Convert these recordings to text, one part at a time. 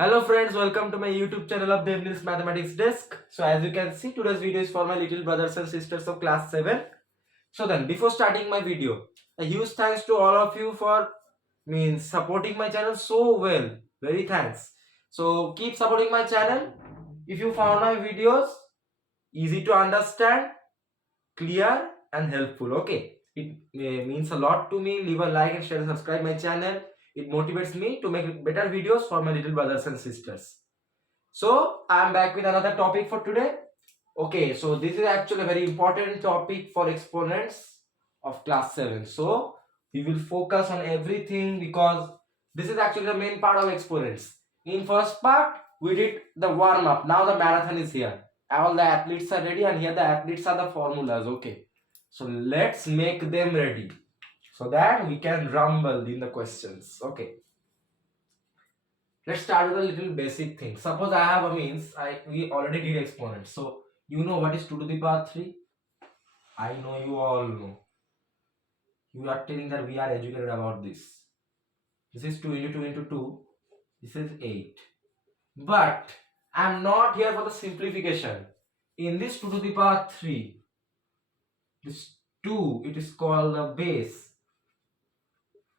Hello friends, welcome to my YouTube channel of Debneel's Mathematics Desk. So as you can see, today's video is for my little brothers and sisters of class 7. So then, before starting my video, a huge thanks to all of you for supporting my channel so well. Very thanks. So keep supporting my channel. If you found my videos easy to understand, clear and helpful, okay, it means a lot to me. Leave a like and share and subscribe my channel. It motivates me to make better videos for my little brothers and sisters. So I'm back with another topic for today. Okay, so this is actually a very important topic for exponents of class 7. So we will focus on everything because this is actually the main part of exponents. In first part, we did the warm up. Now the marathon is here. All the athletes are ready, and here the athletes are the formulas. Okay, so let's make them ready so that we can rumble in the questions. Okay. Let's start with a little basic thing. Suppose I have a we already did exponents. So you know what is 2 to the power 3? I know you all know. You are telling that we are educated about this. This is 2 into 2 into 2. This is 8. But I am not here for the simplification. In this 2 to the power 3, this 2, it is called the base.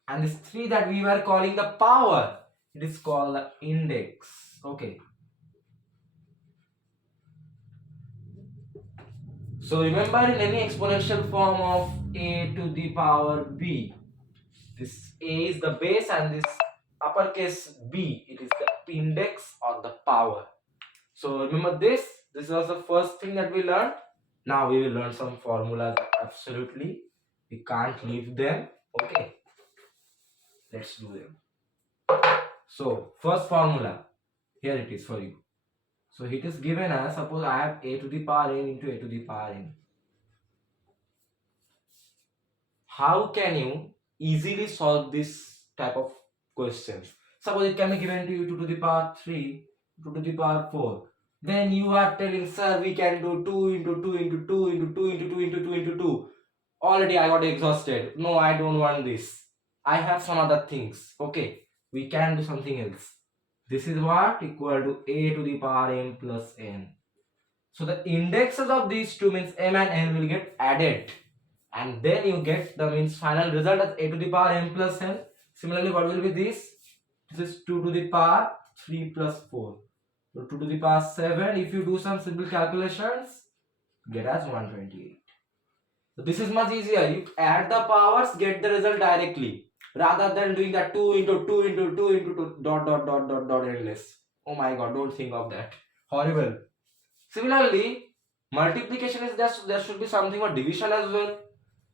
And this 3 that we were calling the power, it is called the index. Okay. So remember, in any exponential form of a to the power b, this a is the base and this uppercase b, it is the index or the power. So remember this was the first thing that we learned. Now we will learn some formulas. Absolutely, we can't leave them. Okay, let's do them. So first formula, here it is for you. So it is given as, suppose I have a to the power n into a to the power n. How can you easily solve this type of questions? Suppose it can be given to you 2 to the power 3, 2 to the power 4. Then you are telling, sir, we can do 2 into 2 into 2 into 2 into 2 into 2 into 2. Already I got exhausted. No, I don't want this. I have some other things. Okay, we can do something else. This is what? Equal to a to the power m plus n. So the indexes of these two means m and n will get added. And then you get the final result as a to the power m plus n. Similarly, what will be this? This is 2 to the power 3 plus 4. So 2 to the power 7. If you do some simple calculations, get as 128. So this is much easier. You add the powers, get the result directly, rather than doing that 2 into 2 into 2 into 2 dot dot dot dot dot endless. Oh my god, don't think of that. Horrible. Similarly, multiplication is just, there should be something for division as well.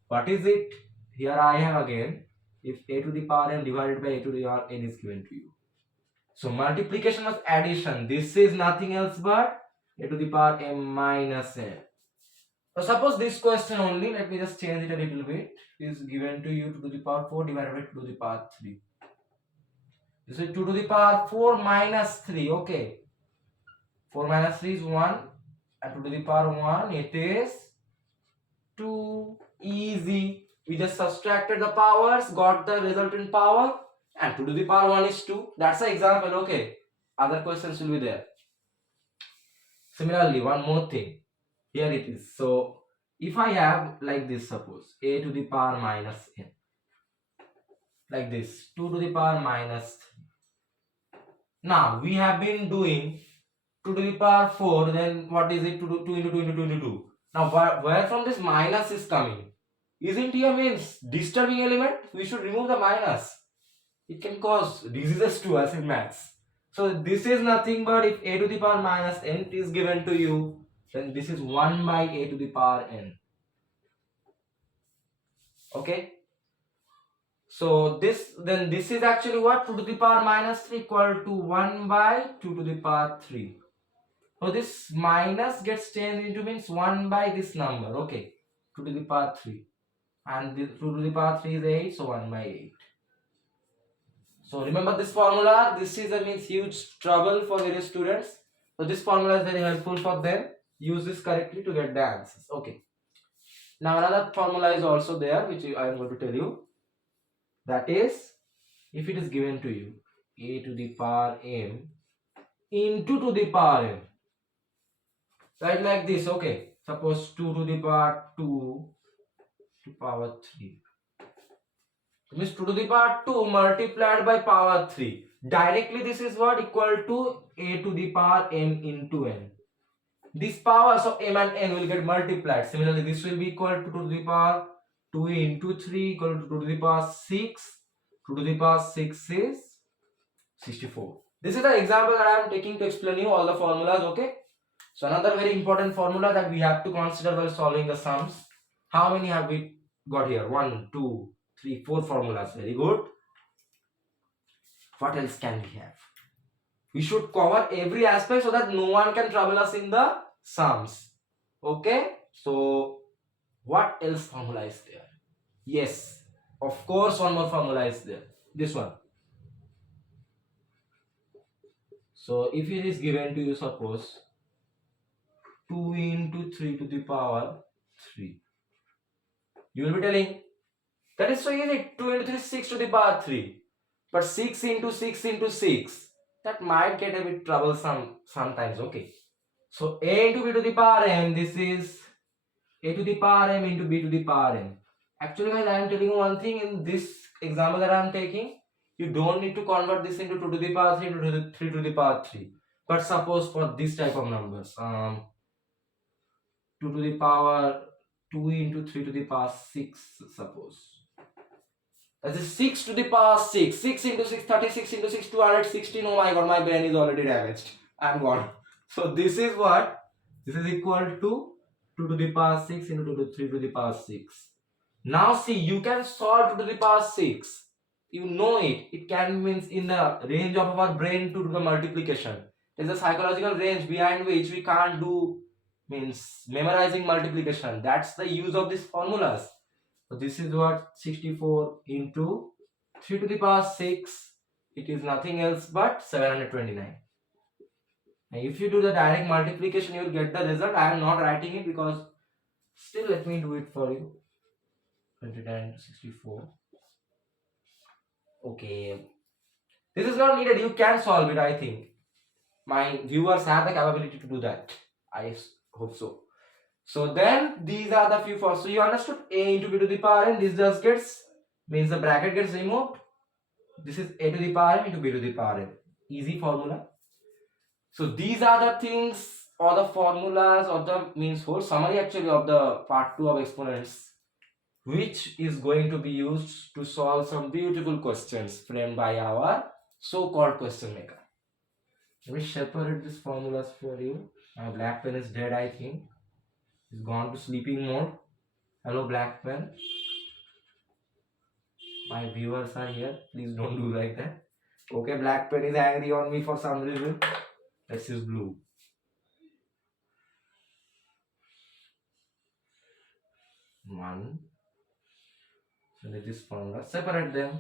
What is it? Here I have again, if a to the power n divided by a to the power n is given to you. So multiplication was addition. This is nothing else but a to the power m minus n. So suppose this question only, let me just change it a little bit, is given to you 2 to the power 4 divided by 2 to the power 3. This is 2 to the power 4 minus 3. Okay. 4 minus 3 is 1 and 2 to the power 1, it is 2. Easy. We just subtracted the powers, got the resultant power, and 2 to the power 1 is 2. That's the example. Okay. Other questions will be there. Similarly, one more thing. Here it is. So if I have like this, suppose a to the power minus n, like this, 2 to the power minus 3. Now we have been doing 2 to the power 4, then what is it? 2 into 2 into 2 into 2. Now where from this minus is coming? Isn't here means disturbing element? We should remove the minus. It can cause diseases to us in maths. So this is nothing but if a to the power minus n is given to you, then this is 1 by a to the power n. Okay. So this is actually what? 2 to the power minus 3 equal to 1 by 2 to the power 3. So this minus gets changed into means 1 by this number. Okay. 2 to the power 3. And this 2 to the power 3 is 8. So 1 by 8. So remember this formula. This is a means huge trouble for various students. So this formula is very helpful for them. Use this correctly to get the answers. Okay. Now another formula is also there, which I am going to tell you. That is, if it is given to you a to the power m into to the power n. Right, like this. Okay, suppose 2 to the power 2 to power 3. Means 2 to the power 2 multiplied by power 3. Directly this is what equal to a to the power m into n. These powers of m and n will get multiplied. Similarly, this will be equal to 2 to the power 2 into 3 equal to 2 to the power 6. 2 to the power 6 is 64. This is the example that I am taking to explain you all the formulas, okay? So another very important formula that we have to consider while solving the sums. How many have we got here? 1, 2, 3, 4 formulas. Very good. What else can we have? We should cover every aspect so that no one can trouble us in the sums. Okay? So what else formula is there? Yes, of course one more formula is there. This one. So if it is given to you, suppose 2 into 3 to the power 3. You will be telling, that is so easy. 2 into 3 is 6 to the power 3. But 6 into 6 into 6, that might get a bit troublesome sometimes, okay? So a into b to the power m, this is a to the power m into b to the power m. Actually guys, I am telling you one thing, in this example that I am taking, you don't need to convert this into 2 to the power 3 to 3 to the power 3. But suppose for this type of numbers, 2 to the power 2 into 3 to the power 6, suppose. That is 6 to the power 6. 6 into 6, 36 into 6, 216. Oh my god, my brain is already damaged. I'm gone. So this is what? This is equal to 2 to the power 6 into 2 to 3 to the power 6. Now see, you can solve 2 to the power 6. You know it. It can means in the range of our brain to do the multiplication. There's a psychological range behind which we can't do means memorizing multiplication. That's the use of these formulas. So this is what 64 into 3 to the power 6. It is nothing else but 729. Now if you do the direct multiplication, you will get the result. I am not writing it because still let me do it for you. 29 to 64. Okay. This is not needed. You can solve it, I think. My viewers have the capability to do that. I hope so. So then these are the few formulas. So you understood a into b to the power n. This just gets, means the bracket gets removed. This is a to the power m into b to the power n. Easy formula. So these are the things or the formulas or the means whole summary actually of the part 2 of exponents, which is going to be used to solve some beautiful questions framed by our so-called question maker. Let me separate these formulas for you. My black pen is dead, I think. It's gone to sleeping mode. Hello, black pen. My viewers are here. Please don't do like that. Okay, black pen is angry on me for some reason. Let's use blue. One. So let this formula. Separate them.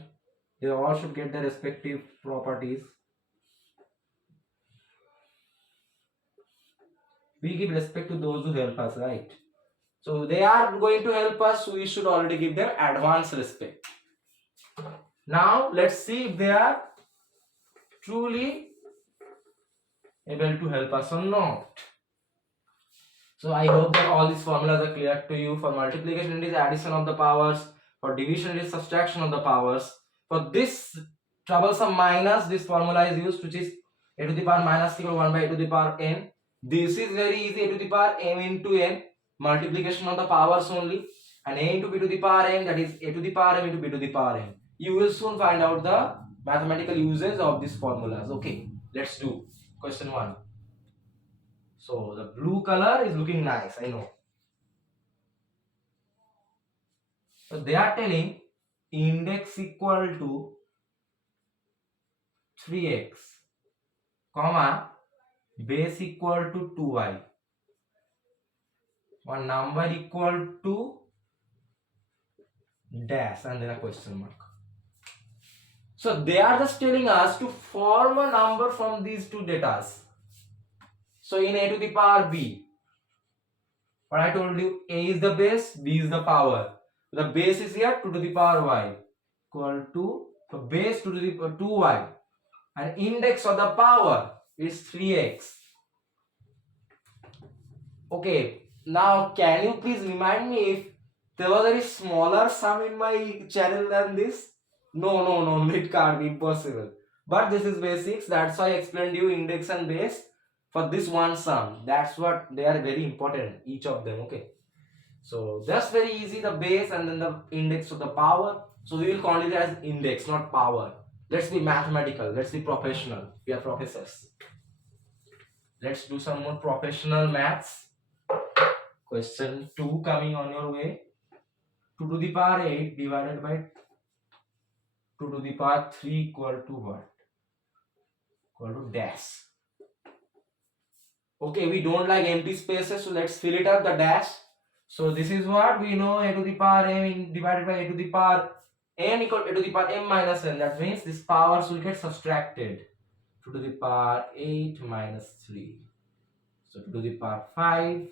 They all should get their respective properties. We give respect to those who help us, right? So they are going to help us, so we should already give them advanced respect. Now let's see if they are truly able to help us or not. So I hope that all these formulas are clear to you. For multiplication, it is addition of the powers. For division, it is subtraction of the powers. For this troublesome minus, this formula is used, which is a to the power minus equal 1 by a to the power n. This is very easy, a to the power m into n. Multiplication of the powers only. And a into b to the power n, that is a to the power m into b to the power n. You will soon find out the mathematical uses of these formulas. Okay, let's do question 1. So the blue color is looking nice, I know. So they are telling index equal to 3x, comma, base equal to 2y, one number equal to dash and then a question mark. So they are just telling us to form a number from these two datas. So in a to the power b, what I told you, a is the base, b is the power. The base is here 2 to the power y equal to, so base 2 to the 2y, and index of the power is 3x. Okay, now can you please remind me if there was any smaller sum in my channel than this? No, it can't be possible. But this is basics, that's why I explained you index and base for this one sum. That's what they are very important, each of them. Okay, so that's very easy, the base and then the index of the power. So we will call it as index, not power. Let's be mathematical, let's be professional. We are professors. Let's do some more professional maths. Question 2 coming on your way. 2 to the power 8 divided by 2 to the power 3 equal to what? Equal to dash. Okay, we don't like empty spaces, so let's fill it up, the dash. So this is what we know, a to the power m divided by a to the power n equal to a to the power m minus n. That means this powers will get subtracted. 2 to the power 8 minus 3. So 2 to the power 5.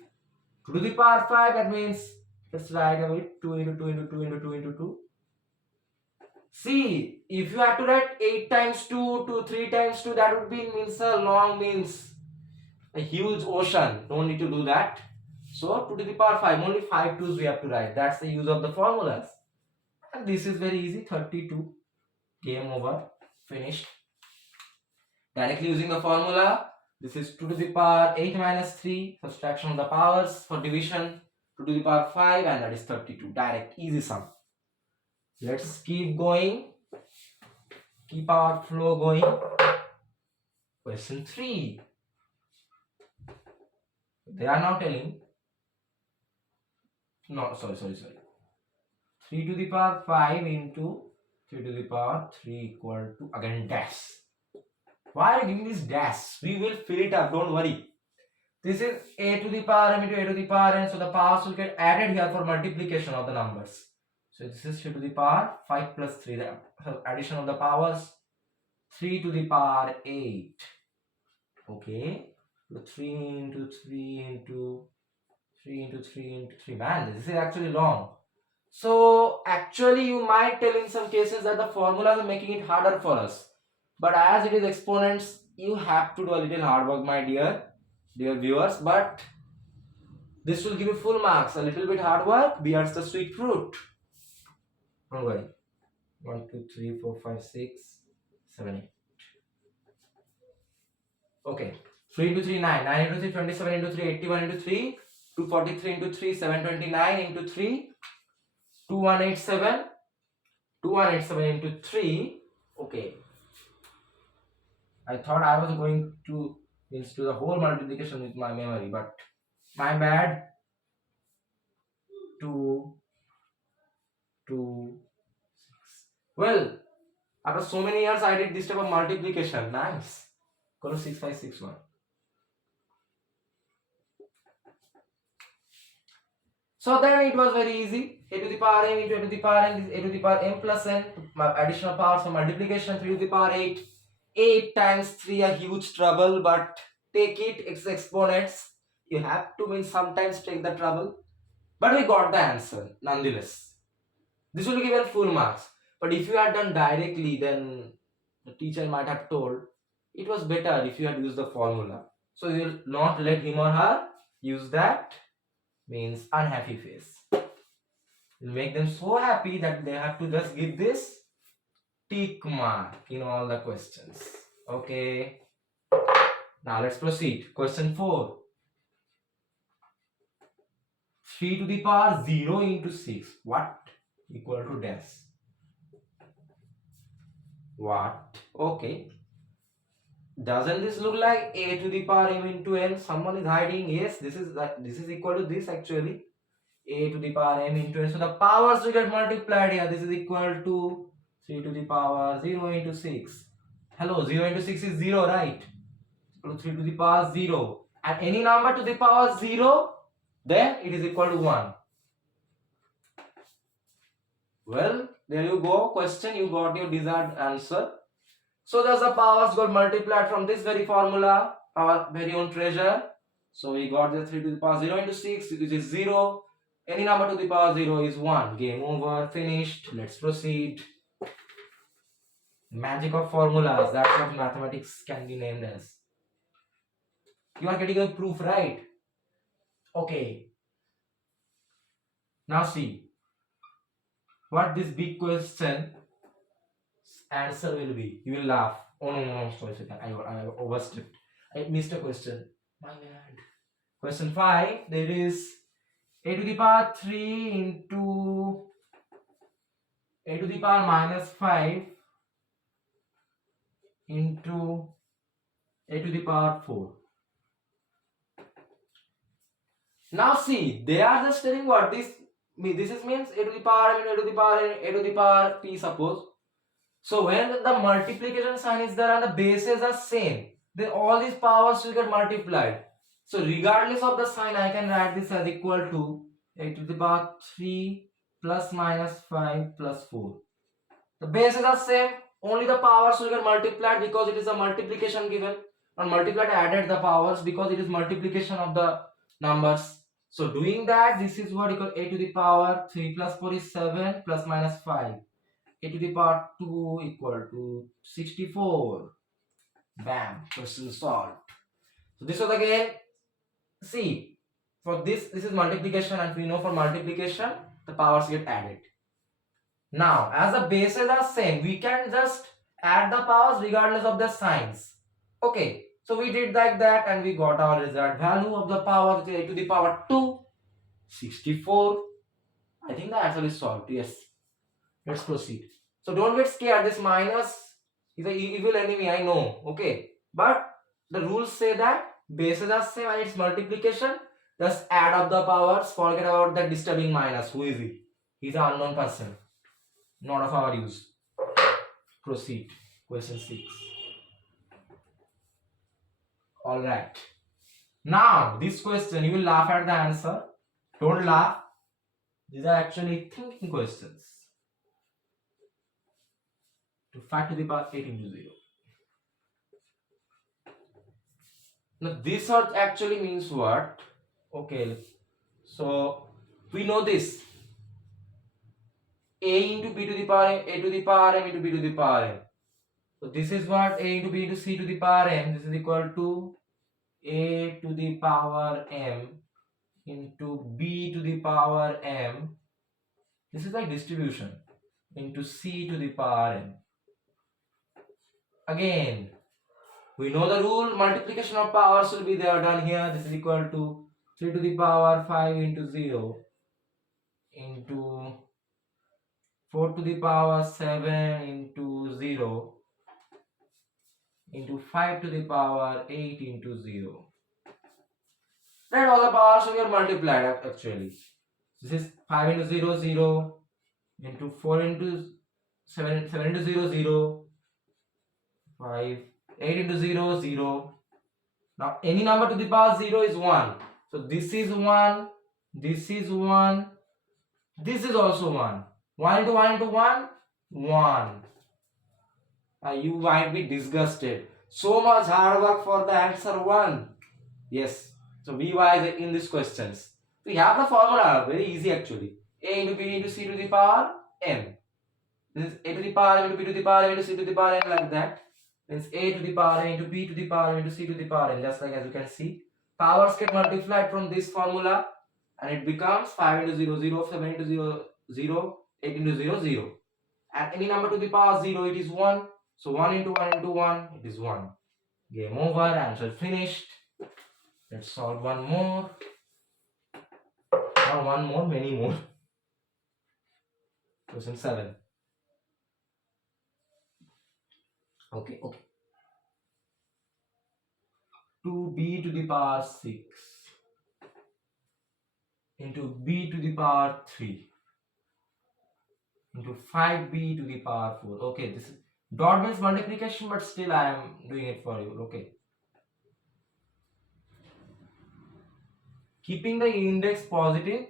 2 to the power 5, that means let's write away 2 into 2 into 2 into 2 into 2. See, if you have to write 8 times 2 to 3 times 2, that would be means a long, means a huge ocean. Don't need to do that. So 2 to the power 5, only 5 2's we have to write. That's the use of the formulas. And this is very easy, 32. Game over, finished. Directly using the formula, this is 2 to the power 8 minus 3, subtraction of the powers for division, 2 to the power 5, and that is 32. Direct, easy sum. Let's keep going. Keep our flow going. Question 3. They are now telling. No, sorry. 3 to the power 5 into 3 to the power 3 equal to, again, dash. Why are you giving this dash? We will fill it up, don't worry. This is a to the power m into a to the power n, so the powers will get added here for multiplication of the numbers. So this is 3 to the power 5 plus 3, the addition of the powers, 3 to the power 8. Okay, so 3 into 3 into 3 into 3 into 3. Man, this is actually long. So actually you might tell in some cases that the formulas are making it harder for us. But as it is exponents, you have to do a little hard work, my dear viewers. But this will give you full marks. A little bit hard work bears the sweet fruit. Don't worry. 1, 2, 3, 4, 5, 6, 7, 8. Okay. 3 into 3, 9. 9 into 3, 27 into 3, 81 into 3. 243 into 3, 729 into 3. 2187. 2187 into 3. Okay. I thought I was going to means do the whole multiplication with my memory, but my bad. 2, 2, 6. Well, after so many years, I did this type of multiplication. Nice. Equal to 6561. So then it was very easy. A to the power m into a to the power n is a to the power m plus n. Additional powers for multiplication, 3 to the power 8. 8 times 3, a huge trouble, but take it, it's exponents. You have to mean sometimes take the trouble. But we got the answer nonetheless. This will be given full marks. But if you had done directly, then the teacher might have told it was better if you had used the formula. So you will not let him or her use that, means unhappy face. You'll make them so happy that they have to just give this tick mark in all the questions. Okay. Now let's proceed. Question 4. 3 to the power 0 into 6. What? Equal to dash. What? Okay. Doesn't this look like a to the power m into n? Someone is hiding. Yes, this is equal to this actually. A to the power m into n. So the powers will get multiplied here. This is equal to 3 to the power 0 into 6. Hello, 0 into 6 is 0, right? Equal to 3 to the power 0. And any number to the power 0, then it is equal to 1. Well, there you go. Question, you got your desired answer. So thus the powers got multiplied from this very formula, our very own treasure. So we got the 3 to the power 0 into 6, which is 0. Any number to the power 0 is 1. Game over, finished. Let's proceed. Magic of formulas, that's what mathematics can be named as. You are getting a proof, right? Okay. Now see what this big question answer will be. You will laugh. Oh no, sorry, I overstepped. I missed a question. My bad. Question 5. There is a to the power 3 into a to the power minus 5 into a to the power 4. Now see, they are just telling what this is means a to the power m, a to the power n, a to the power p, suppose. So when the multiplication sign is there and the bases are same, then all these powers will get multiplied. So regardless of the sign, I can write this as equal to a to the power 3 plus minus 5 plus 4. The bases are same, only the powers will get multiplied because it is a multiplication given, or multiplied added the powers because it is multiplication of the numbers. So doing that, this is what equal a to the power 3 plus 4 is 7 plus minus 5. A to the power 2 equal to 64. Bam, question solved. So this was again, see, for this is multiplication, and we know for multiplication the powers get added. Now as the bases are same, we can just add the powers regardless of the signs. Okay, so we did like that and we got our result value of the power a to the power 2, 64. I think the answer is solved. Yes, let's proceed. So don't get scared, this minus is an evil enemy, I know, okay, but the rules say that bases are same and it's multiplication, just add up the powers, forget about that disturbing minus. Who is he? He's an unknown person, not of our use. Proceed. Question 6. All right. Now this question, you will laugh at the answer. Don't laugh. These are actually thinking questions. To 5 to the power 8 into 0. Now this actually means what? Okay. So we know this. A into b to the power m, a to the power m into b to the power m. So this is what a into b into c to the power m. This is equal to a to the power m into b to the power m. This is like distribution into c to the power m. Again, we know the rule, multiplication of powers will be there done here. This is equal to 3 to the power 5 into 0 into 4 to the power 7 into 0 into 5 to the power 8 into 0. Then all the powers will get multiplied actually. This is 5 into 0, 0 into 4 into 7, 7 into 0, 0, 5, 8 into 0, 0. Now any number to the power 0 is 1. So this is 1, this is 1, this is also 1. 1 into 1 into 1, 1. You might be disgusted. So much hard work for the answer 1. Yes. So be wise in these questions. We have the formula, very easy actually. A into b into c to the power m. This is a to the power m into b to the power m into c to the power n, like that. Means a to the power m into b to the power m into c to the power n. Just like as you can see. Powers get multiplied from this formula and it becomes 5 into 0, 0, 7 into 0, 0, 8 into 0, 0. And any number to the power 0, it is 1. So 1 into 1 into 1, it is 1. Game over, answer finished. Let's solve one more. Not one more, many more. Question 7. Okay. 2b to the power 6 into b to the power 3 into 5b to the power 4. Okay, this is dot means multiplication, but still I am doing it for you. Okay. Keeping the index positive,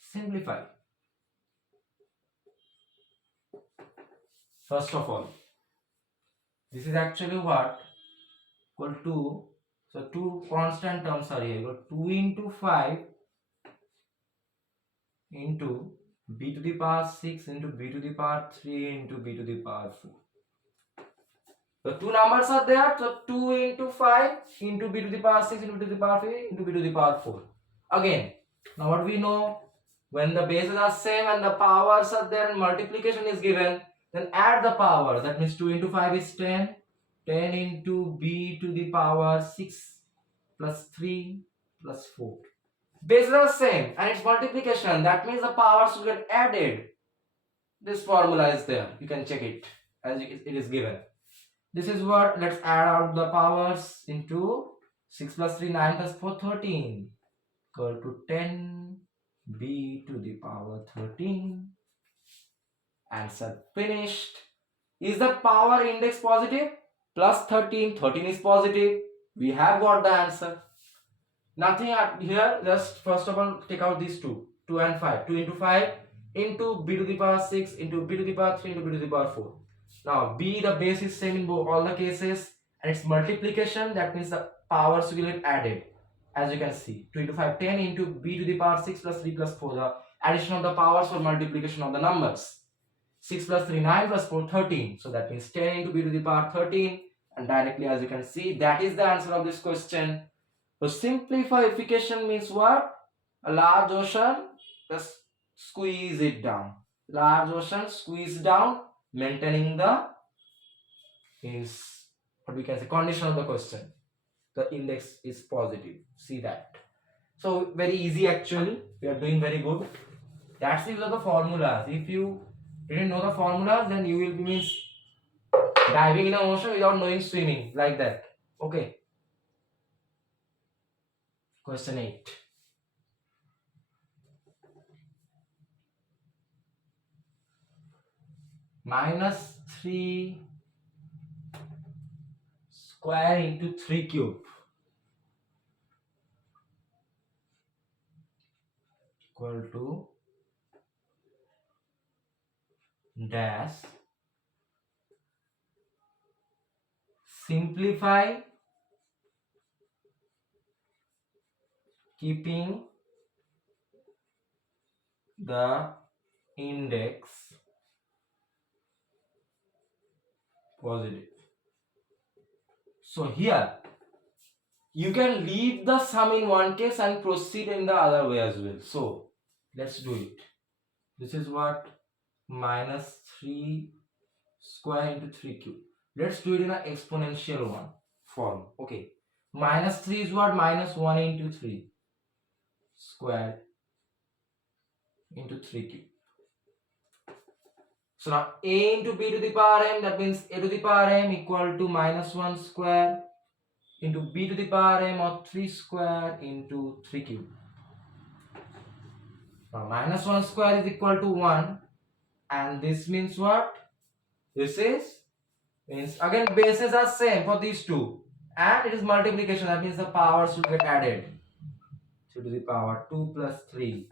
simplify. First of all, this is actually what? Equal to, so two constant terms are here. 2 into 5 into b to the power 6 into b to the power 3 into b to the power 4. The two numbers are there, so 2 into 5 into b to the power 6 into b to the power 3 into b to the power 4. Again, now what we know, when the bases are same and the powers are there and multiplication is given, then add the power. That means 2 into 5 is 10. 10 into b to the power 6 plus 3 plus 4. Bases are same and it's multiplication. That means the powers will get added. This formula is there. You can check it as it is given. This is what, let's add out the powers into 6 plus 3, 9 plus 4, 13. Equal to 10 b to the power 13. Answer finished. Is the power index positive? Plus 13. 13 is positive. We have got the answer. Nothing here. Just first of all take out these two. 2 and 5. 2 into 5 into b to the power 6 into b to the power 3 into b to the power 4. Now b, the base is same in all the cases and it's multiplication. That means the powers will get added. As you can see, 2 into 5, 10 into b to the power 6 plus 3 plus 4. The addition of the powers for multiplication of the numbers. 6 plus 3, 9 plus 4, 13. So that means 10 into b to the power 13. And directly, as you can see, that is the answer of this question. So simplification means what? A large ocean, just squeeze it down. Large ocean, squeeze down, maintaining the is what we can say condition of the question. The index is positive. See that. So very easy actually. We are doing very good. That's the use of the formulas. If you didn't know the formulas, then you will be diving in an ocean without knowing swimming, like that. Okay. Question 8. Minus 3 square into 3 cube equal to dash. Simplify keeping the index positive. So here you can leave the sum in one case and proceed in the other way as well. So let's do it. This is what? Minus 3 square into 3 cube. Let's do it in an exponential one form. Okay. Minus 3 is what? Minus 1 into 3 square into 3 cube. So now a into b to the power m, that means a to the power m equal to minus 1 square into b to the power m, or 3 square into 3 cube. Now minus 1 square is equal to 1, and this means what? This means again bases are same for these two, and it is multiplication. That means the powers will get added. 3 to the power 2 plus 3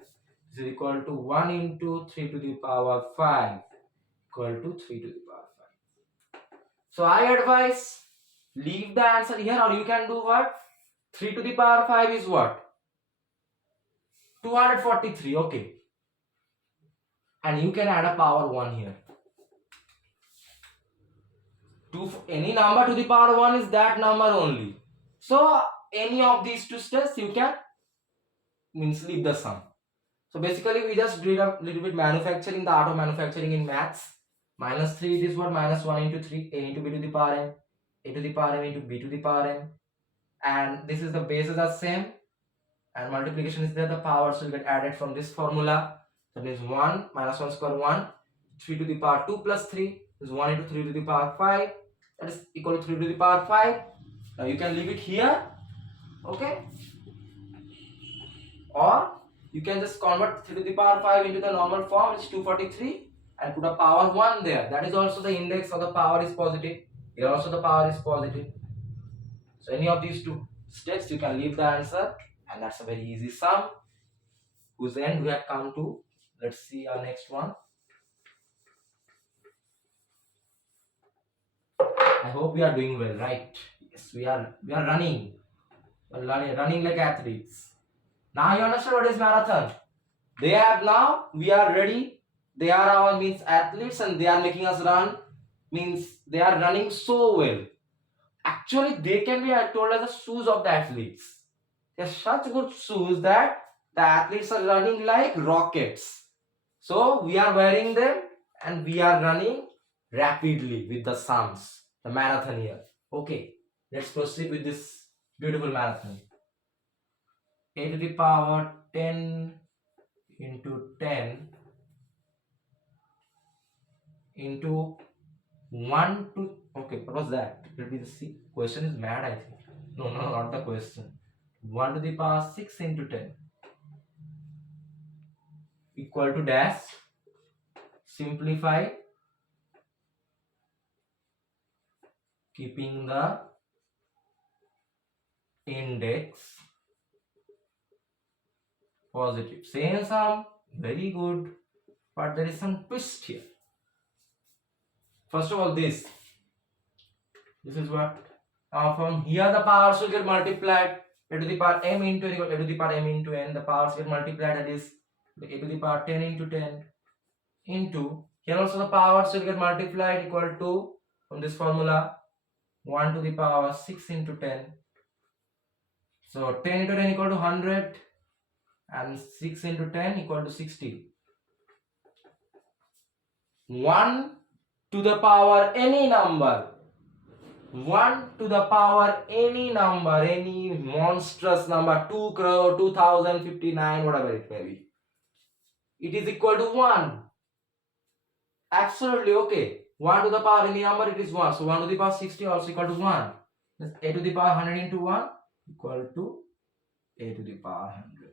is equal to 1 into 3 to the power 5 equal to 3 to the power 5. So I advise leave the answer here, or you can do what? 3 to the power 5 is what? 243. Okay. And you can add a power 1 here. Any number to the power 1 is that number only. So any of these two steps you can leave the sum. So basically we just did a little bit manufacturing, the art of manufacturing in maths. Minus 3, it is what? Minus 1 into 3, a into b to the power m, a to the power m into b to the power m. And this is the bases are same, and multiplication is there, the powers will get added from this formula. That means 1 minus 1 square 1, 3 to the power 2 plus 3 is 1 into 3 to the power 5, that is equal to 3 to the power 5. Now you can leave it here, okay, or you can just convert 3 to the power 5 into the normal form, which is 243, and put a power 1 there. That is also the index of the power is positive. Here also the power is positive. So any of these two steps you can leave the answer, and that's a very easy sum whose end we have come to. Let's see our next one. I hope we are doing well, right? Yes, we are running. We are running like athletes. Now you understand what is marathon? They have now, we are ready. They are our means athletes and they are making us run. Means they are running so well. Actually, they can be told as the shoes of the athletes. They are such good shoes that the athletes are running like rockets. So we are wearing them and we are running rapidly with the sums, the marathon here. Okay, let's proceed with this beautiful marathon. A to the power 10 into 10 into 1 to, okay, what was that? Let me see. Question is mad, I think. No, not the question. 1 to the power 6 into 10 equal to dash. Simplify, keeping the index positive. Same sum, very good, but there is some twist here. First of all, this is what, from here the powers will get multiplied. A to the power m into n equal a to the power m into n. The powers get multiplied, that is a to the power 10 into 10 into, here also the powers will get multiplied, equal to, from this formula, 1 to the power 6 into 10. So 10 into 10 equal to 100 and 6 into 10 equal to 60. 1 to the power any number, 1 to the power any number, any monstrous number, 2 crore, 2059, whatever it may be, it is equal to 1. Absolutely okay. 1 to the power any number, it is 1. So 1 to the power 60 also equal to 1. A to the power 100 into 1 equal to a to the power 100.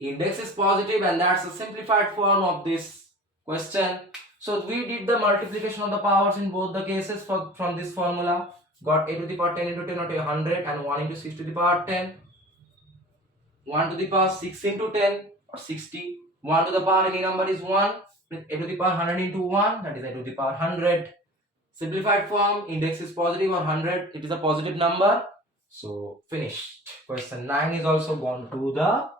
Index is positive and that's the simplified form of this question. So we did the multiplication of the powers in both the cases from this formula. Got a to the power 10 into 10 or 100 and 1 into 6 to the power 10. 1 to the power 6 into 10 or 60. 1 to the power any number is 1. With a to the power 100 into 1, that is a to the power 100. Simplified form, index is positive or 100, it is a positive number. So finished. Question 9 is also gone to the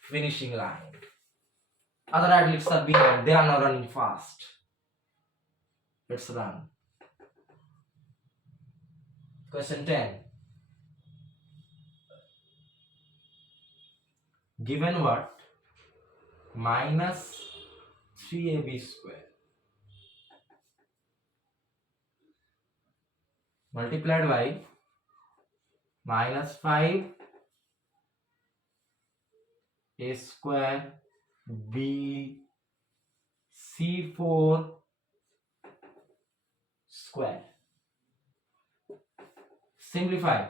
finishing line. Other athletes are behind, they are now running fast. Let's run. Question 10. Given what? Minus 3ab square multiplied by minus 5 a square b c4 square. Simplify,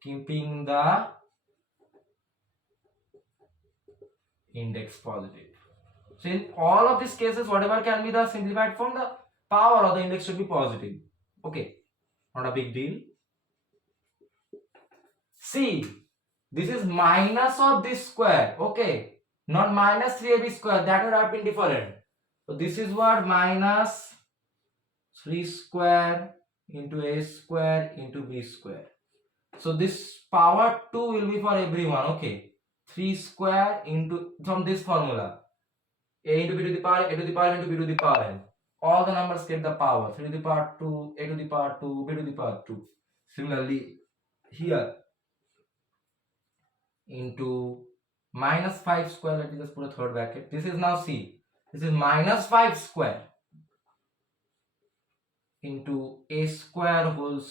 keeping the index positive. So in all of these cases, whatever can be the simplified form, the power of the index should be positive. Okay, not a big deal. See, this is minus of this square. Okay, not minus 3ab square, that would have been different. So this is what, minus 3 square into a square into b square. So this power 2 will be for everyone. Okay, 3 square into, from this formula, a into b to the power, a to the power into b to the power n. All the numbers get the power, 3 to the power 2, a to the power 2, b to the power 2. Similarly here, into minus 5 square, let me just put a third bracket. This is now c, this is minus 5 square into a square whole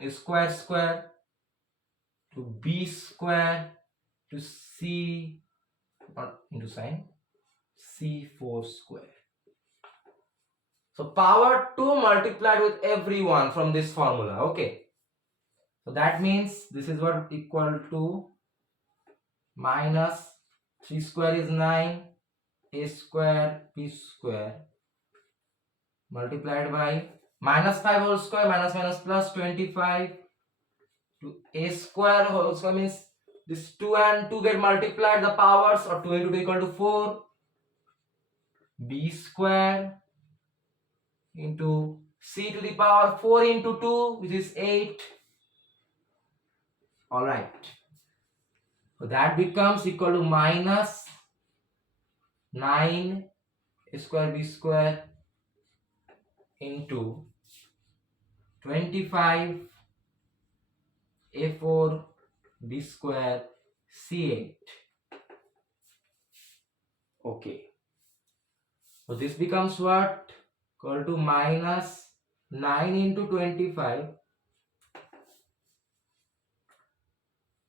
a square square to b square to c, or into sign, c4 square. So power 2 multiplied with everyone from this formula. Okay, so that means this is what equal to minus 3 square is 9, a square b square multiplied by minus 5 whole square, minus minus plus 25 to a square whole square, means this 2 and 2 get multiplied, the powers, or 2 into 2 equal to 4, b square into c to the power 4 into 2, which is 8, Alright. So that becomes equal to minus 9 square b square into 25 a4 b square c8. Okay. So this becomes what? Equal to minus 9 into 25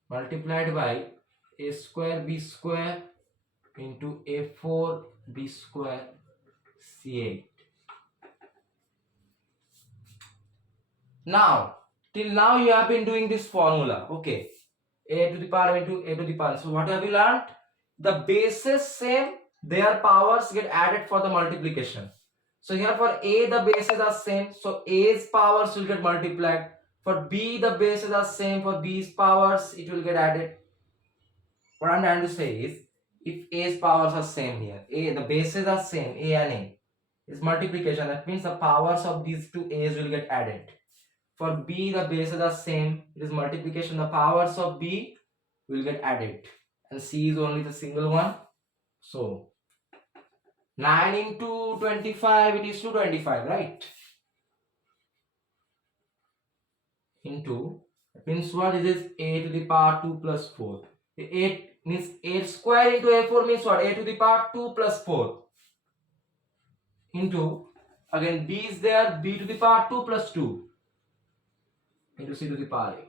multiplied by a square b square into a4 b square c8. Now, till now you have been doing this formula. Okay. A to the power into a to the power. So what have you learned? The bases same, their powers get added for the multiplication. So here for A the bases are same, so A's powers will get multiplied. For B the bases are same, for B's powers it will get added. What I'm trying to say is, if A's powers are same here, the bases are same, A and A is multiplication. That means the powers of these two A's will get added. For B the bases are same, it is multiplication. The powers of B will get added, and C is only the single one. So 9 into 25, it is 225, right? Into, that means what is this? A to the power 2 plus 4. 8 means 8 square into A4 means what? A to the power 2 plus 4 into, again B is there, B to the power 2 plus 2 into C to the power 8.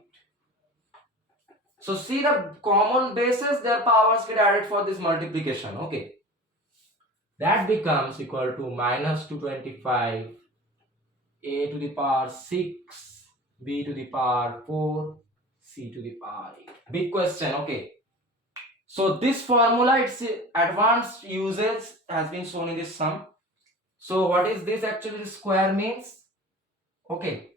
So see the common bases, their powers get added for this multiplication. Okay. That becomes equal to minus 225 a to the power 6 b to the power 4 c to the power 8. Big question. Okay. So this formula, its advanced usage has been shown in this sum. So what is this actually? The square means, okay,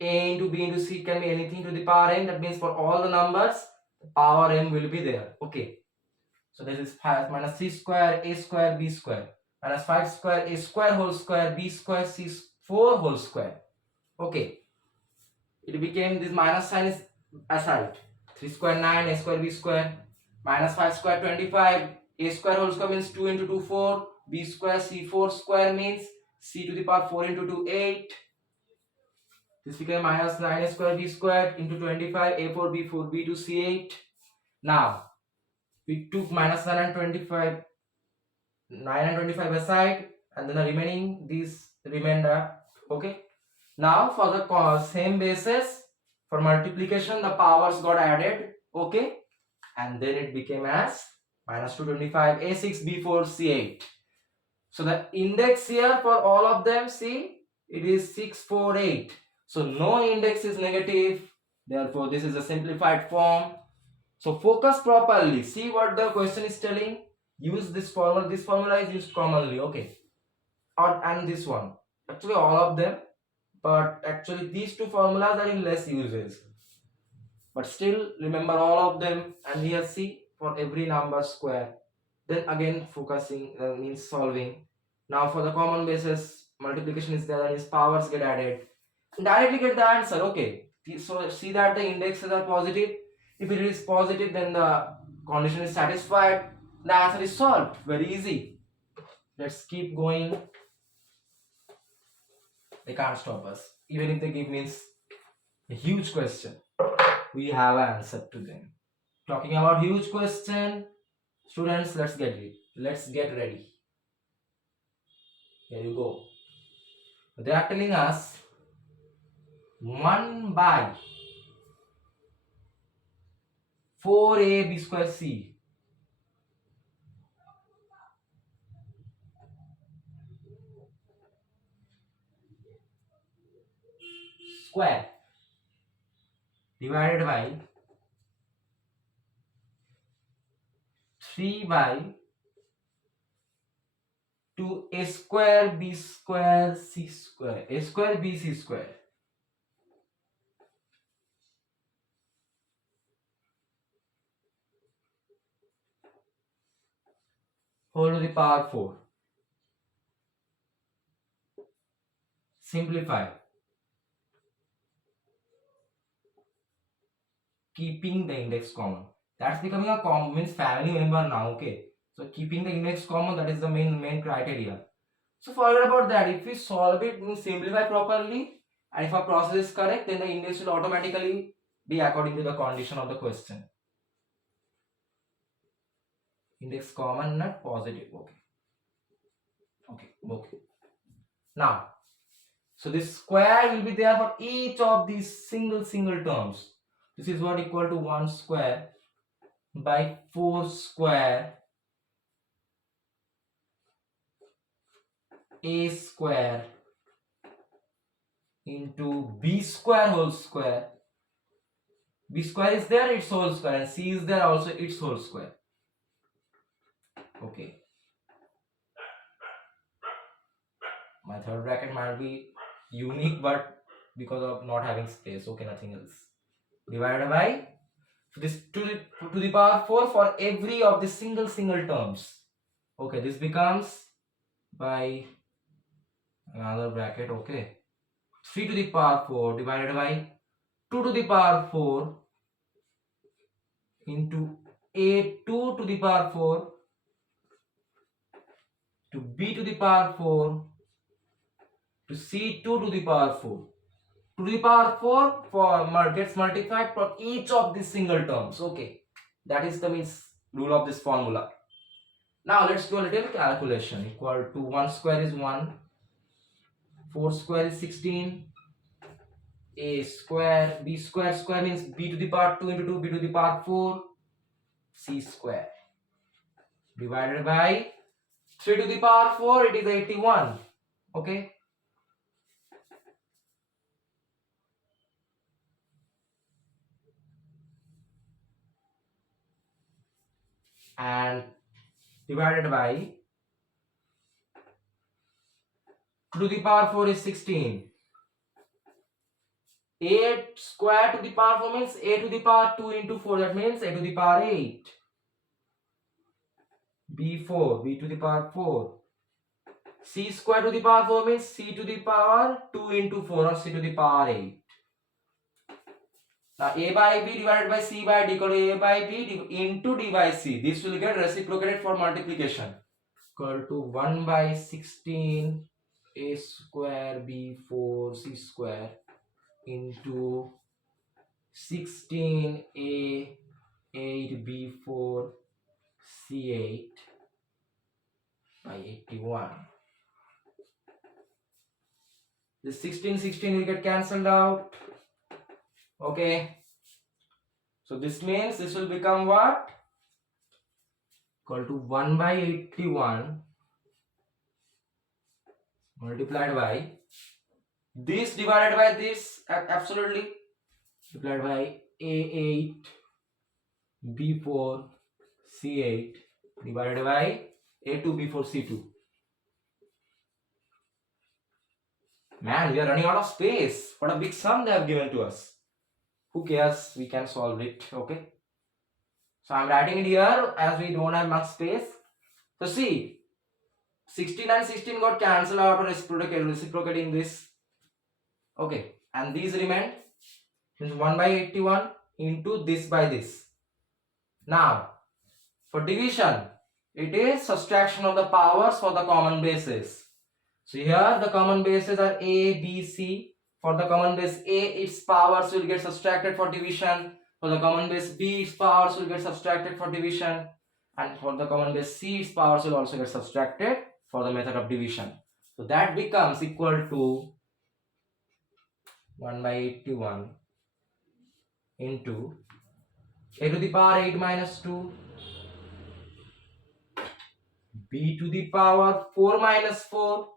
a into b into c can be anything to the power n. That means for all the numbers, the power n will be there. Okay. So this is 5 minus c square a square b square minus 5 square a square whole square b square c 4 whole square. Okay. It became, this minus sign is aside. 3 square 9 a square b square minus 5 square 25 a square whole square means 2 into 2 4 b square c 4 square means c to the power 4 into 2 8. This became minus 9 a square b square into 25 a4 b4 b to c8. Now we took minus 9 and 25, 9 and 25 aside, and then the remaining, these remainder. Okay. Now for the same basis, for multiplication the powers got added. Okay. And then it became as minus 225 a6 b4 c8. So the index here for all of them, see, it is 648. So no index is negative, therefore this is a simplified form. So focus properly, see what the question is telling. Use this formula. This formula is used commonly. Okay. And this one, actually all of them, but actually these two formulas are in less uses, but still remember all of them. And here see, for every number square, then again focusing means solving. Now for the common basis, multiplication is there and its powers get added, directly get the answer. Okay. So see that the indexes are positive. If it is positive, then the condition is satisfied, the answer is solved. Very easy. Let's keep going. They can't stop us. Even if they give means a huge question, we have an answer to them. Talking about huge question, students, let's get it. Let's get ready. Here you go. They are telling us 1 by 4a b square c square divided by 3 by 2 a square b square c square, a square b c square whole to the power 4. Simplify. keeping the index common. That's becoming a common, means family member now. Okay, so keeping the index common, that is the main criteria. So forget about that. If we solve it, means simplify properly, and if our process is correct, then the index will automatically be according to the condition of the question. Index common, not positive. Okay. Now, so this square will be there for each of these single terms. This is what equal to 1 square by 4 square a square into b square whole square. B square is there, its whole square, and c is there also, its whole square. Okay. My third bracket might be unique, but because of not having space, okay, nothing else. Divided by, so this to the power 4 for every of the single terms. Okay, this becomes by another bracket, okay, 3 to the power 4 divided by 2 to the power 4 into a2 to the power 4 to b to the power 4 to c2 to the power 4 to the power 4 for gets multiplied for each of these single terms. Okay, that is the means rule of this formula. Now let's do a little calculation. Equal to 1 square is 1, 4 square is 16, a square, b square means b to the power 2 into 2, b to the power 4, c square divided by 3 to the power 4, it is 81. Okay, and divided by 2 to the power 4 is 16. 8 square to the power 4 means a to the power 2 into 4, that means a to the power 8. b4, b to the power 4. C square to the power 4 means c to the power 2 into 4, or c to the power 8. Now a by b divided by c by d equal to a by b into d by c. This will get reciprocated for multiplication. Equal to 1 by 16 a square b4 c square into 16 a 8 b4 c8 by 81. This 16 will get cancelled out. Okay, so this means this will become what? Equal to 1 by 81 multiplied by this divided by this, absolutely, divided by a8 b4 c8 divided by a2 b4 c2. Man, we are running out of space. What a big sum they have given to us. Who cares? We can solve it. Okay, so I'm writing it here as we don't have much space. So see, 16 and 16 got cancelled out, or reciprocating this. Okay, and these remained, means 1 by 81 into this by this. Now for division, it is subtraction of the powers for the common bases. So here the common bases are a, b, c. For the common base a, its powers will get subtracted for division. For the common base b, its powers will get subtracted for division. And for the common base c, its powers will also get subtracted for the method of division. So that becomes equal to 1 by 81 into a to the power 8 minus 2, b to the power 4 minus 4,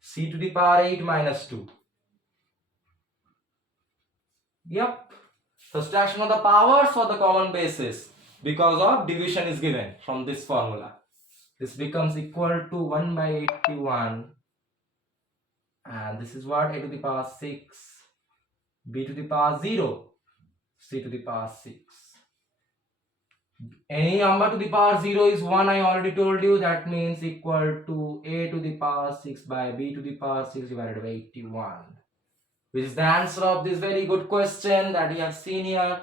c to the power 8 minus 2. Yep, subtraction of the powers for the common bases because of division is given from this formula. This becomes equal to 1 by 81, and this is what? A to the power 6, b to the power 0, c to the power 6. Any number to the power 0 is 1, I already told you. That means equal to a to the power 6 by b to the power 6 divided by 81. which is the answer of this very good question that we have seen here.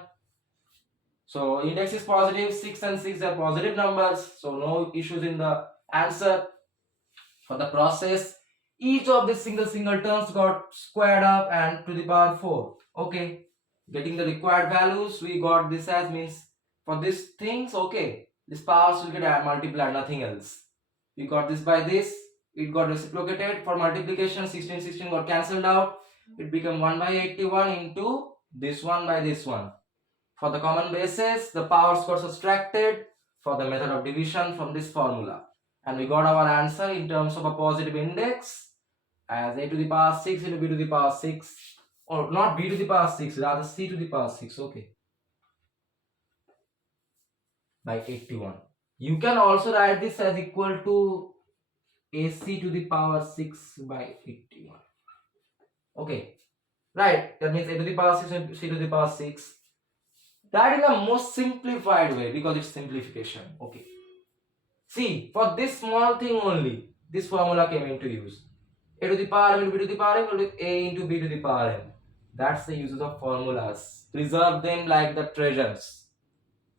So index is positive, 6 and 6 are positive numbers, so no issues in the answer. For the process, each of the single terms got squared up and to the power 4. Okay, getting the required values, we got this as means for these things. Okay, this powers will get multiplied, nothing else. We got this by this, it got reciprocated. For multiplication, 16 got cancelled out, it became 1 by 81 into this one by this one. For the common basis, the powers got subtracted for the method of division from this formula. And we got our answer in terms of a positive index as a to the power 6 into b to the power 6, or not b to the power 6, rather c to the power 6, okay, by 81. You can also write this as equal to ac to the power 6 by 81. Okay, right, that means a to the power 6 and c to the power 6. That in the most simplified way because it's simplification. Okay. See, for this small thing only, this formula came into use. A to the power m into b to the power m equal to a into b to the power m. That's the uses of formulas. Preserve them like the treasures.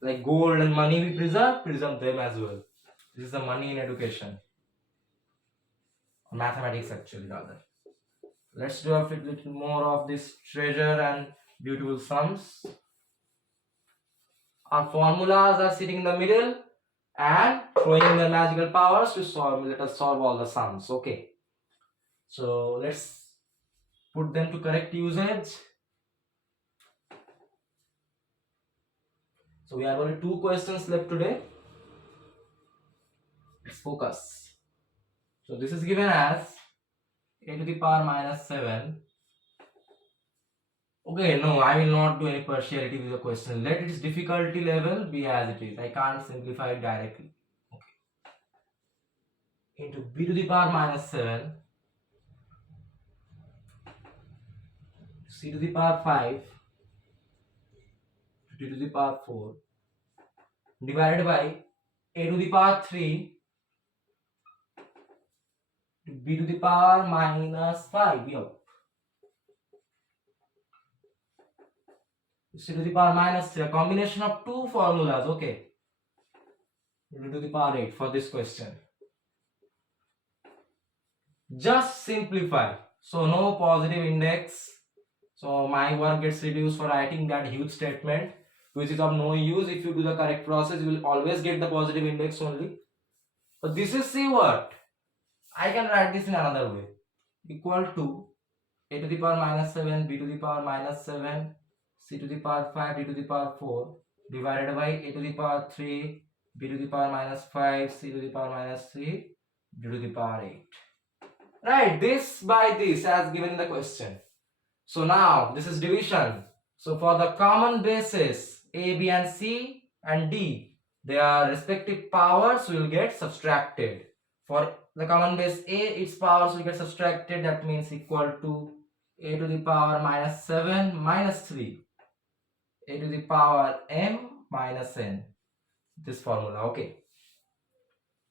Like gold and money we preserve them as well. This is the money in education. Mathematics actually rather. Let's do a little more of this treasure and beautiful sums. Our formulas are sitting in the middle and throwing the magical powers to solve. Let us solve all the sums. Okay. So let's put them to correct usage. So we have only 2 questions left today. Let's focus. So this is given as a to the power minus 7. Okay, no, I will not do any partiality with the question. Let its difficulty level be as it is. I can't simplify it directly. Okay. Into b to the power minus 7, c to the power 5, d to the power 4, divided by a to the power 3, b to the power minus 5. Yep. C to the power minus 3, a combination of 2 formulas. Okay. E to the power 8 for this question. Just simplify. So no positive index. So my work gets reduced for writing that huge statement, which is of no use. If you do the correct process, you will always get the positive index only. But this is, see what? I can write this in another way. Equal to a to the power minus 7, b to the power minus 7, c to the power 5, d to the power 4, divided by a to the power 3, b to the power minus 5, c to the power minus 3, d to the power 8. Right, this by this as given in the question. So now this is division. So for the common basis a, b and c and d, their respective powers will get subtracted. For the common base a, its powers will get subtracted. That means equal to a to the power minus 7 minus 3, a to the power m minus n. This formula, okay.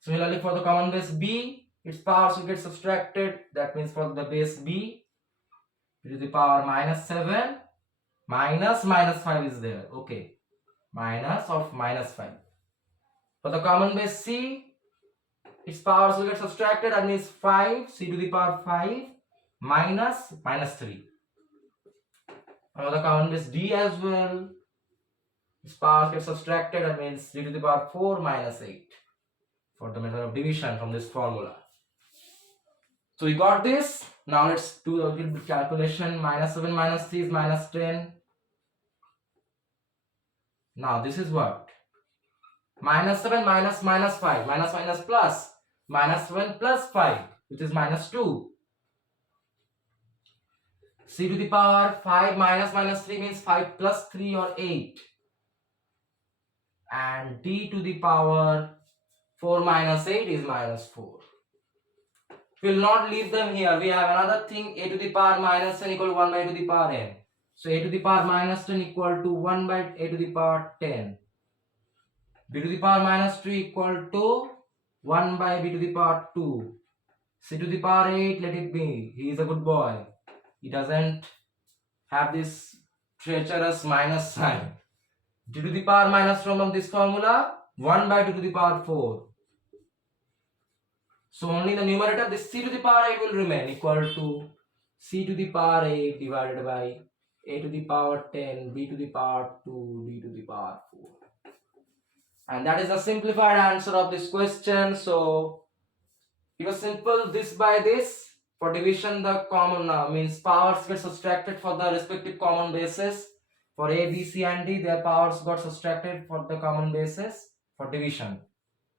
Similarly for the common base b, its powers will get subtracted. That means for the base b, e to the power minus 7 minus 5 is there. Okay. Minus of minus 5. For the common base c, its powers will get subtracted. That means 5, c to the power 5 minus 3. For the common base d as well, its powers get subtracted. That means d to the power 4 minus 8. For the method of division from this formula. So we got this. Now let's do a little bit calculation. Minus 7 minus 3 is minus 10. Now this is what? Minus 7 minus 5. Minus plus. Minus 7 plus 5, which is minus 2. C to the power 5 minus 3 means 5 plus 3 or 8. And d to the power 4 minus 8 is minus 4. We will not leave them here. We have another thing, a to the power minus 10 equal to 1 by a to the power n. So a to the power minus 10 equal to 1 by a to the power 10. B to the power minus 2 equal to 1 by b to the power 2. C to the power 8, let it be. He is a good boy. He doesn't have this treacherous minus sign. D to the power minus from this formula, 1 by 2 to the power 4. So only in the numerator this c to the power 8 will remain, equal to c to the power 8 divided by a to the power 10, b to the power 2, d to the power 4. And that is the simplified answer of this question. So it was simple, this by this. For division, the common means powers get subtracted for the respective common bases. For a, b, c and d, their powers got subtracted for the common bases for division,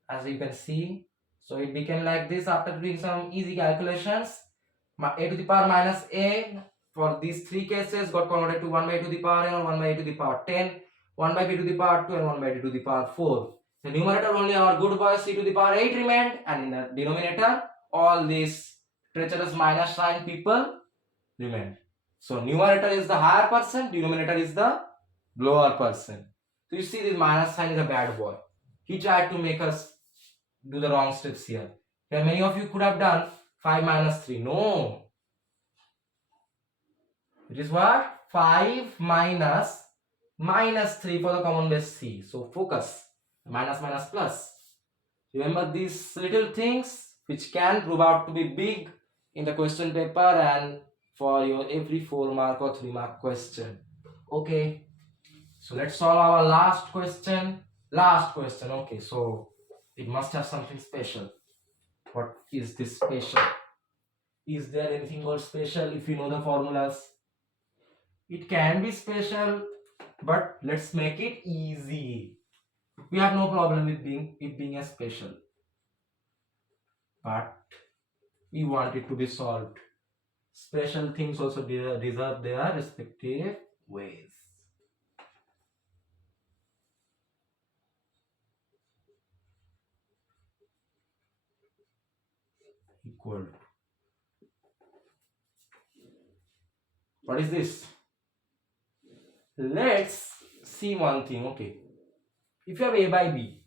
as you can see. So it became like this after doing some easy calculations. A to the power minus a for these three cases got converted to 1 by 2 to the power n or 1 by 8 to the power 10, 1 by b to the power 2 and 1 by d to the power 4. The numerator only our good boy c to the power 8 remained, and in the denominator all these treacherous minus sign people remained. So numerator is the higher person, denominator is the lower person. So you see this minus sign is a bad boy. He tried to make us do the wrong steps here. Here many of you could have done 5 minus 3. No. It is what? 5 minus 3 for the common base c. So focus. Minus minus plus. Remember these little things which can prove out to be big in the question paper and for your every 4 mark or 3 mark question. Okay. So let's solve our last question. Okay. So it must have something special. What is this special? Is there anything called special if you know the formulas? It can be special, but let's make it easy. We have no problem with it being a special, but we want it to be solved. Special things also deserve their respective ways. Equal. What is this? Let's see one thing. Okay, if you have a by b,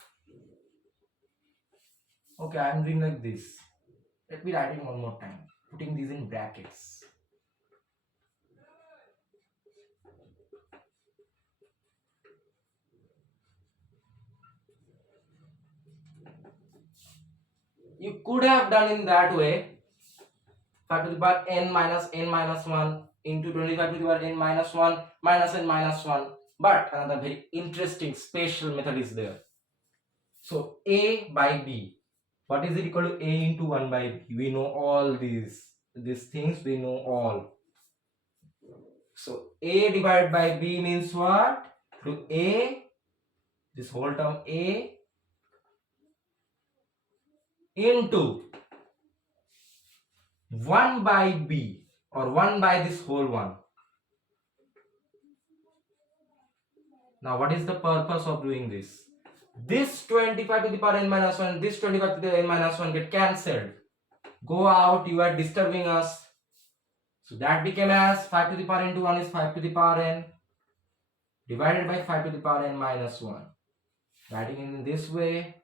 okay, I am doing like this. Let me write it one more time, putting these in brackets. You could have done in that way, 5 to the power n minus 1 into 25 to the power n minus 1 minus n minus 1. But another very interesting special method is there. So a by b, what is it equal to? A into 1 by b. We know all these things, we know all. So a divided by b means what? To a, this whole term a into 1 by b, or 1 by this whole one. Now what is the purpose of doing this? This 25 to the power n minus 1, this 25 to the n minus 1 get cancelled. Go out, you are disturbing us. So that became as 5 to the power into 1 is 5 to the power n divided by 5 to the power n minus 1. Writing in this way,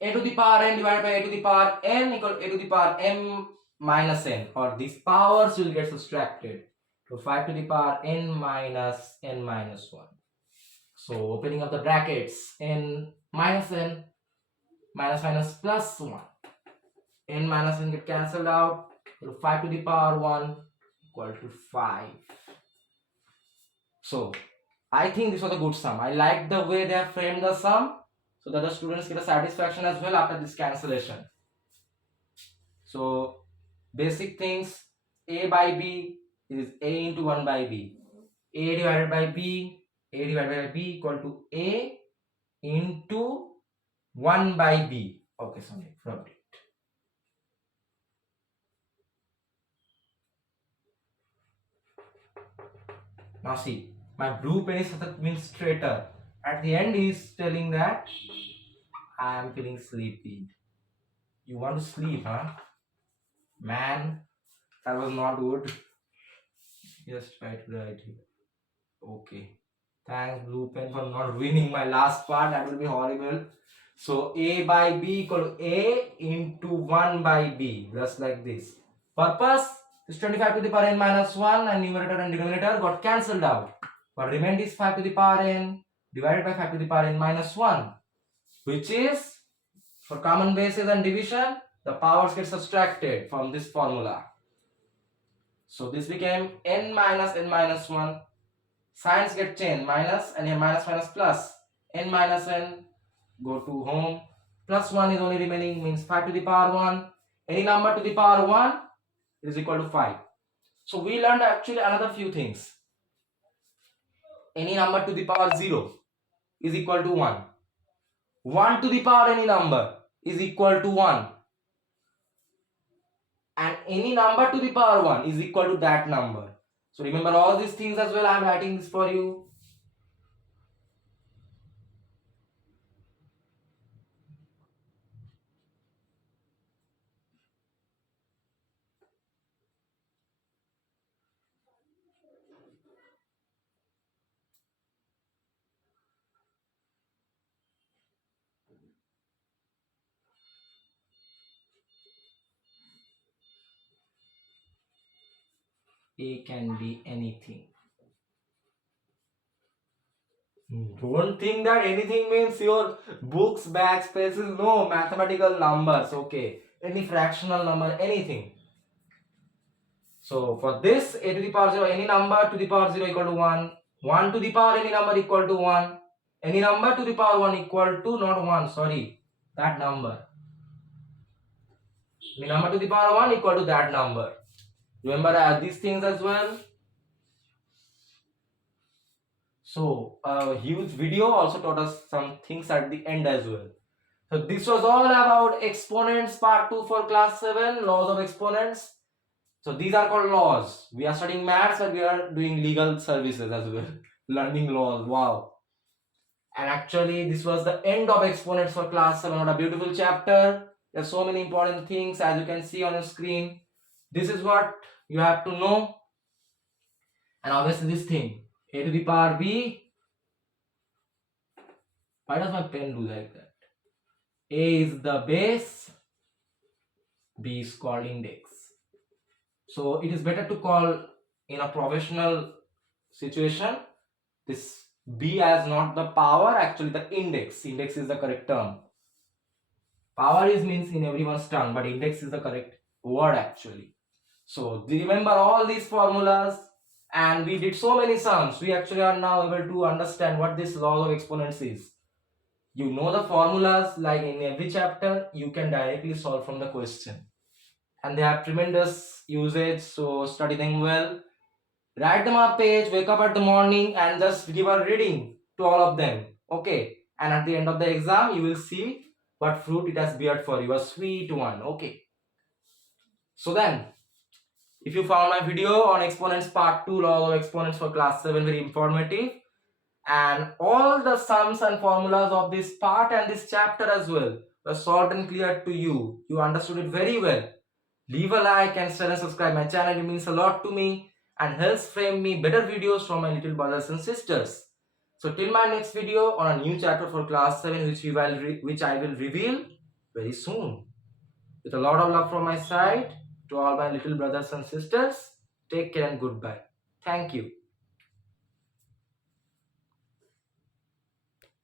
a to the power n divided by a to the power n equal to a to the power m minus n, or these powers will get subtracted. So 5 to the power n minus 1. So opening up the brackets, n minus n minus minus plus 1. N minus n get cancelled out. So 5 to the power 1 equal to 5. So I think this was a good sum. I like the way they have framed the sum, so that the students get a satisfaction as well after this cancellation. So basic things, a by b is a into 1 by b. A divided by b equal to a into 1 by b. Okay, sorry, rubbed it. Now see, my blue pen is such administrator. At the end he is telling that I am feeling sleepy. You want to sleep, huh? Man, that was not good. Just try to write it. Okay. Thanks blue pen for not ruining my last part. That will be horrible. So a by b equal to a into 1 by b. Just like this. purpose, this 25 to the power n minus 1 and numerator and denominator got cancelled out. What remained is 5 to the power n divided by 5 to the power n minus 1, which is, for common basis and division, the powers get subtracted from this formula. So this became n minus 1. Signs get changed, minus and here minus minus plus. N minus n go to home. Plus 1 is only remaining, means 5 to the power 1. Any number to the power 1 is equal to 5. So we learned actually another few things. Any number to the power 0 is equal to 1. 1 to the power any number is equal to 1. And any number to the power 1 is equal to that number. So remember all these things as well. I am writing this for you. A can be anything. Don't think that anything means your books, bags, pencils. No, mathematical numbers. Okay, any fractional number, anything. So for this, a to the power 0, any number to the power 0 equal to 1. 1 to the power any number equal to 1. Any number to the power 1 equal to, not 1, sorry, that number. Any number to the power 1 equal to that number. Remember these things as well. So a huge video also taught us some things at the end as well. So this was all about exponents part 2 for class 7, laws of exponents. So these are called laws. We are studying maths and we are doing legal services as well. Learning laws, wow. And actually this was the end of exponents for class 7. What a beautiful chapter. There's so many important things as you can see on your screen. This is what you have to know. And obviously this thing, a to the power b. Why does my pen do like that? A is the base, B is called index. So it is better to call in a professional situation this B as not the power, actually the index. Index is the correct term. Power is means in everyone's tongue, but index is the correct word actually. So remember all these formulas, and we did so many sums. We actually are now able to understand what this law of exponents is. You know the formulas, like in every chapter you can directly solve from the question, and they have tremendous usage, so study them well. Write them up page, wake up at the morning and just give a reading to all of them. Okay, and at the end of the exam you will see what fruit it has beared for you, a sweet one. Okay, so then if you found my video on exponents part 2, law of exponents for class 7, very informative, and all the sums and formulas of this part and this chapter as well were solved and clear to you, you understood it very well, leave a like and share and subscribe my channel. It means a lot to me and helps frame me better videos from my little brothers and sisters. So till my next video on a new chapter for class 7, which I will reveal very soon. With a lot of love from my side to all my little brothers and sisters, take care and goodbye. Thank you.